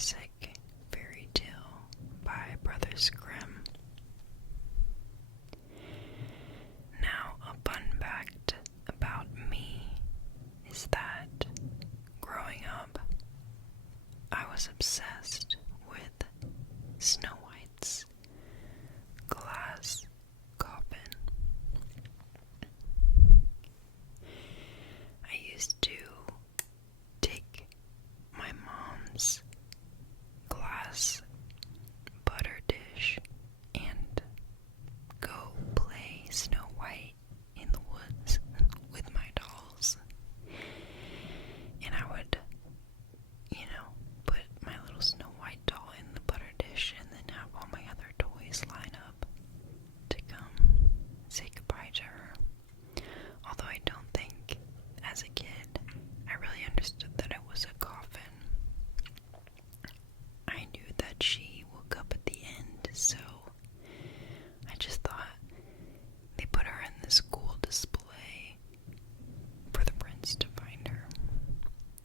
classic fairy tale by Brothers Grimm. Now, a fun fact about me is that growing up, I was obsessed with Snow White's glass coffin. I used to take my mom's glass butter dish and go play Snow White in the woods with my dolls. And I would, put my little Snow White doll in the butter dish and then have all my other toys line up to come say goodbye to her. Although I don't think, as a kid, I really understood that it was a coffin. I knew that she woke up at the end, so I just thought they put her in this cool display for the prince to find her,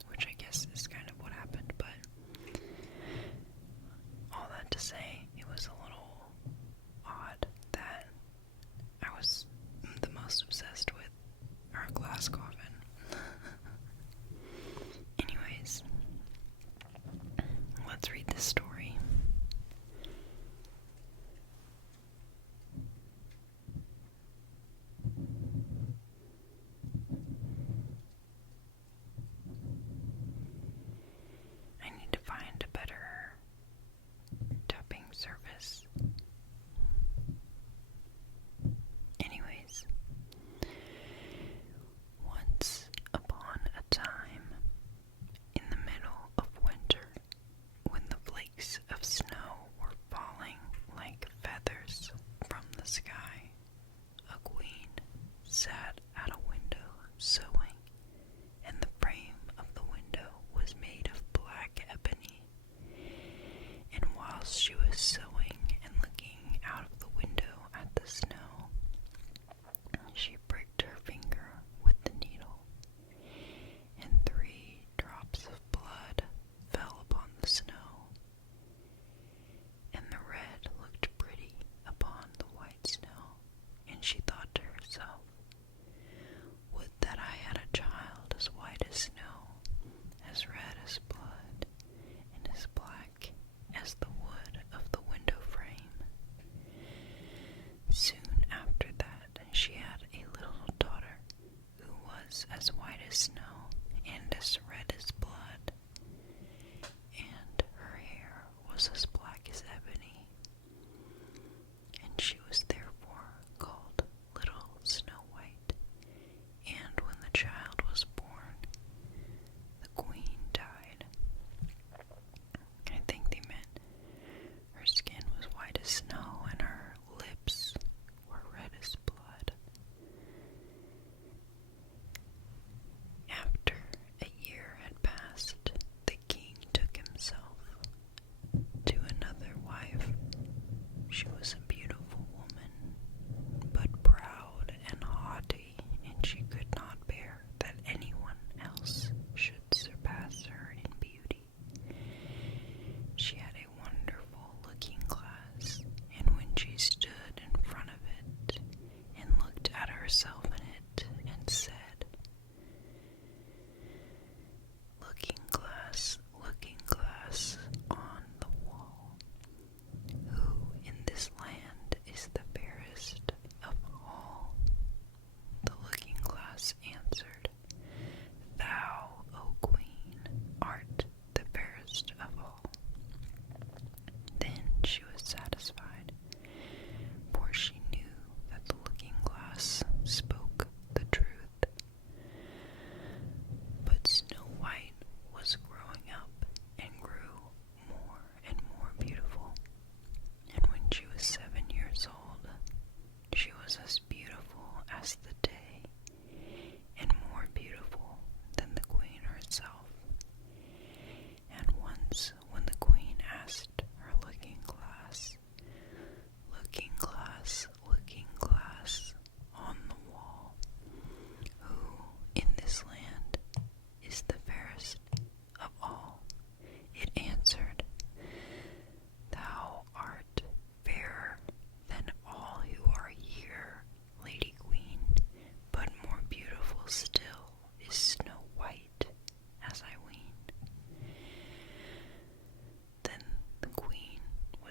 which I guess is kind of what happened, but all that to say, it was a little odd that I was the most obsessed with our glass coffin. Anyways, let's read this story. I need to find a better tapping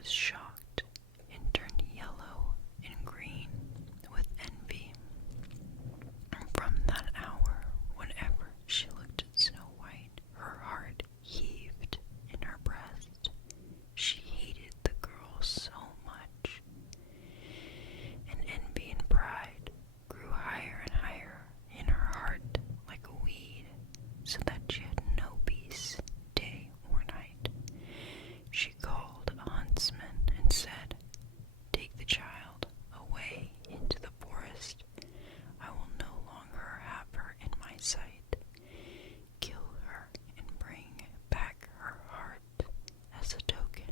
was shocked and turned yellow and green with envy. And from that hour, whenever she looked at Snow White, her heart heaved in her breast. She hated the girl so much, and envy and pride grew higher and higher in her heart like a weed, so that she had no peace day or night. She called a huntsman and said, "Take the child away into the forest. I will no longer have her in my sight. Kill her and bring back her heart as a token."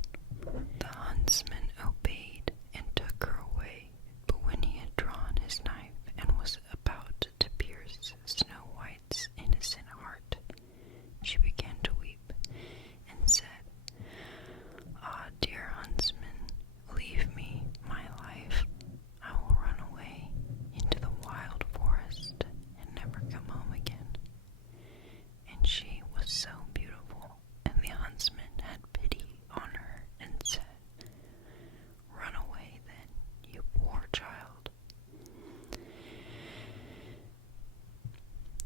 The huntsman obeyed and took her away, but when he had drawn his knife and was about to pierce Snow White's innocent heart, she began to weep and said, "Ah, dear huntsman, leave me my life. I will run away into the wild forest and never come home again." And she was so beautiful, and the huntsman had pity on her and said, "Run away then, you poor child.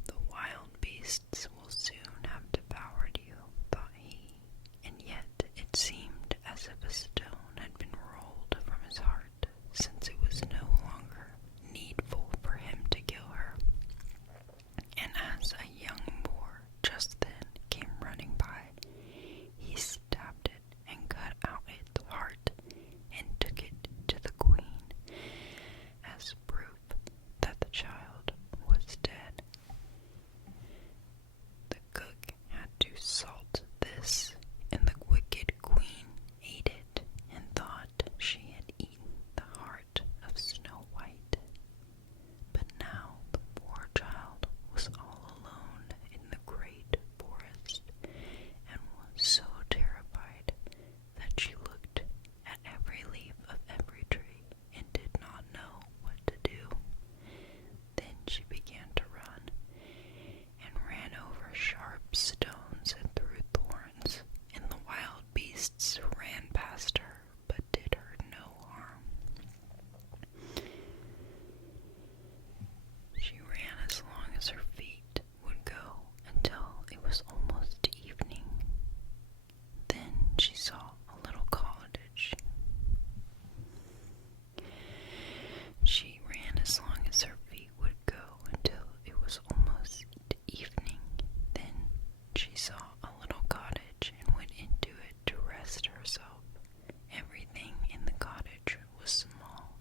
The wild beasts will soon have devoured you," thought he, and yet it seemed as if a stone had been rolled from his heart, since it was no longer needful for him to kill her. And as a young boar just then came running by, he stabbed it and cut out its heart and took it to the queen as proof that the child was dead. The cook had to salt this, and the wicked queen ate it and thought she had eaten the heart of Snow White. But now the poor child was all alone in the great forest, and was so terrified that she looked at every leaf of every tree and did not know what to do. Then she began to run, and ran over sharp stones and through thorns, and the wild beasts ran past her, but did her no harm. She ran as long as her feet would go until it was almost evening. Then she saw a little cottage. She ran as long as her feet would go until it was almost evening. Then she saw a little cottage and went into it to rest herself. Everything in the cottage was small,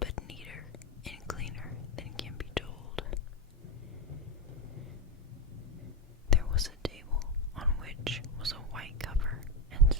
but neater and cleaner than can be told. There was a table on which was a white cover, and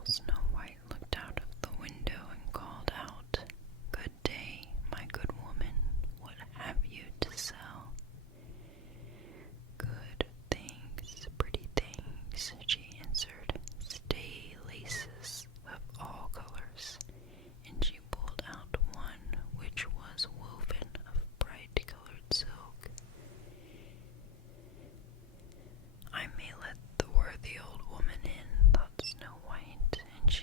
Little Snow White looked out of the window and called out, "Good day, my good woman, what have you to sell?" "Good things, pretty things," she answered, "stay laces of all colors," and she pulled out one which was woven of bright-colored silk. "I may let the worthy old woman in," thought Snow White, and she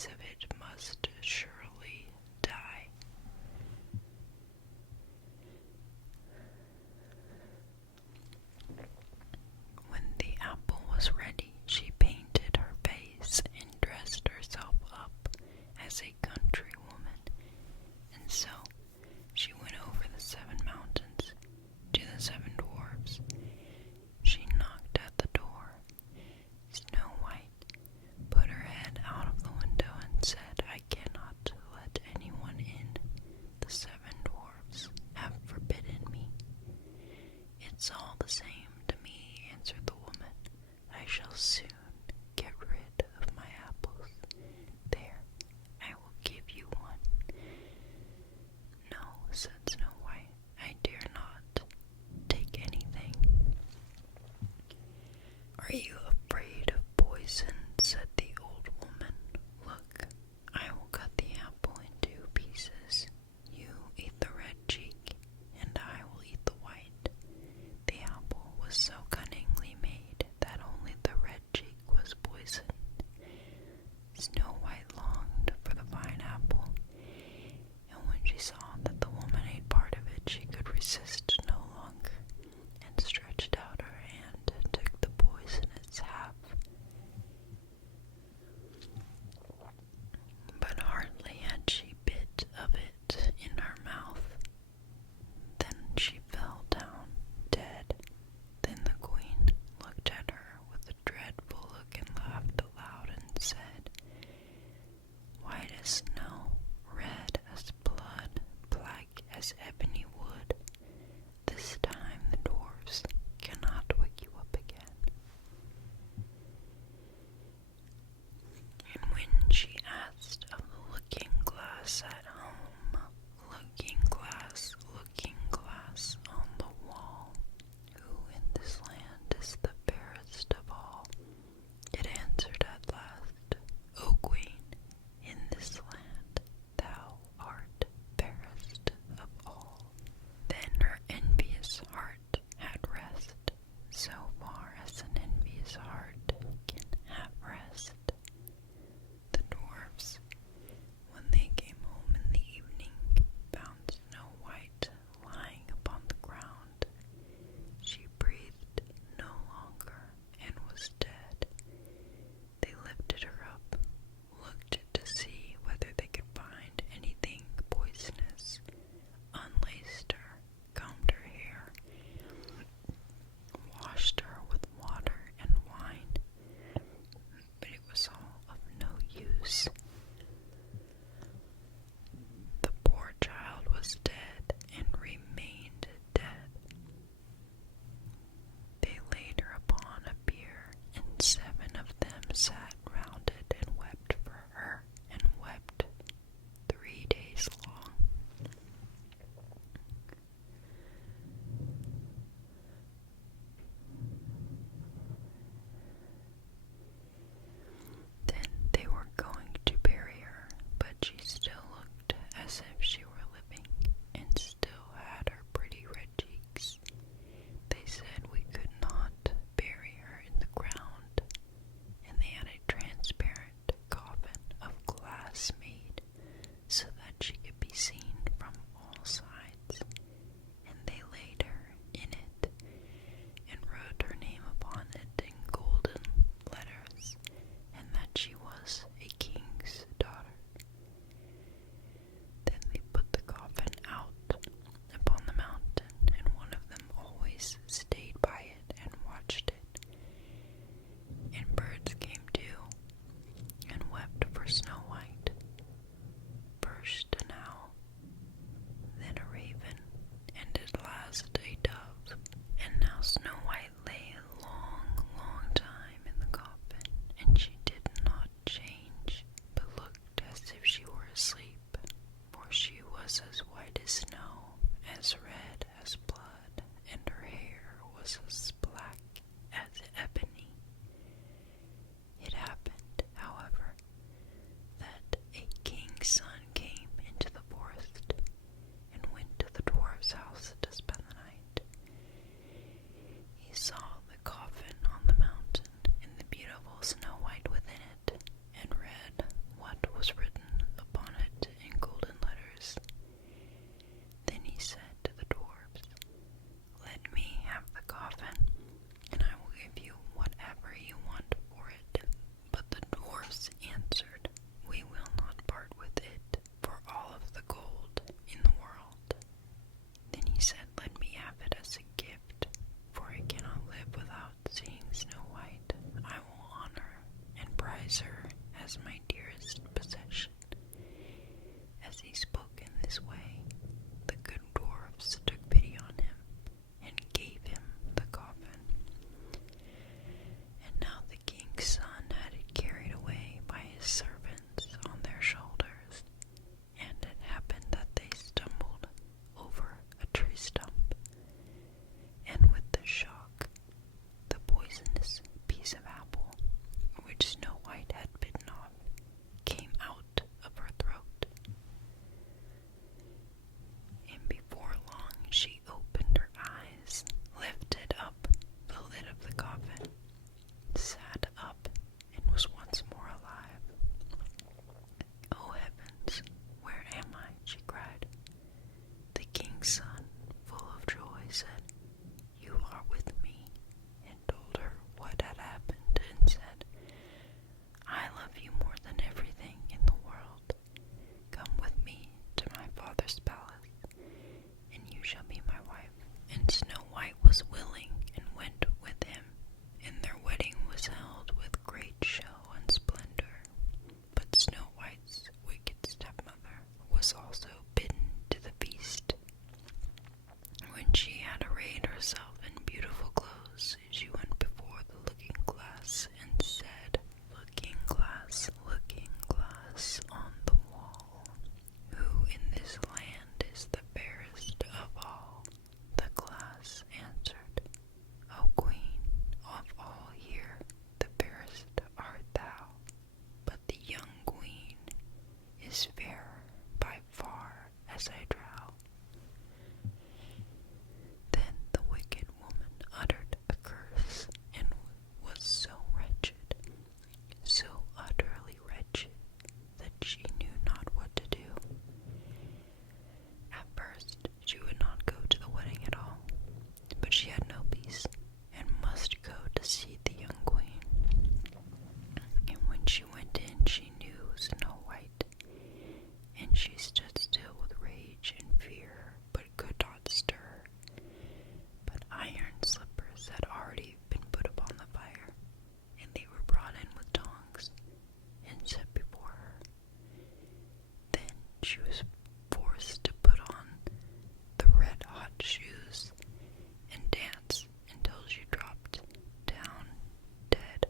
piece of it must surely die. When the apple was ready, she painted her face and dressed herself up as a country woman, and so she went over the 7 mountains to the 7 dwarfs. She knocked at the door. Snow White put her head out of the window and said, "I cannot let anyone in. The 7 dwarfs have forbidden me." "It's all the same to me," answered the woman. "I shall soon get rid of my apples. There, I will give you one." "No," said Snow White, "I dare not take anything." "Are you afraid of poison?" said the old woman. "Look, I will cut the apple in 2 pieces. You eat the red cheek, and I will eat the white." The apple was so cunningly made that only the red cheek was poisoned. Snow White longed for the fine apple, and when she saw that the woman ate part of it, she could resist no longer, and stretched out her hand and took the poisonous she was forced to put on the red hot shoes and dance until she dropped down dead.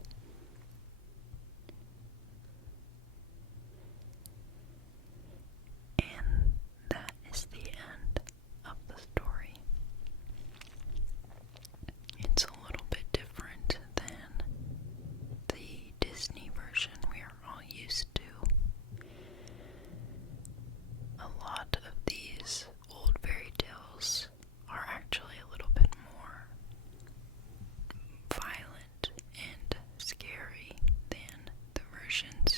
And that is the end of the story. It's a little bit different than the Disney version we are all used to. A lot of these old fairy tales are actually a little bit more violent and scary than the versions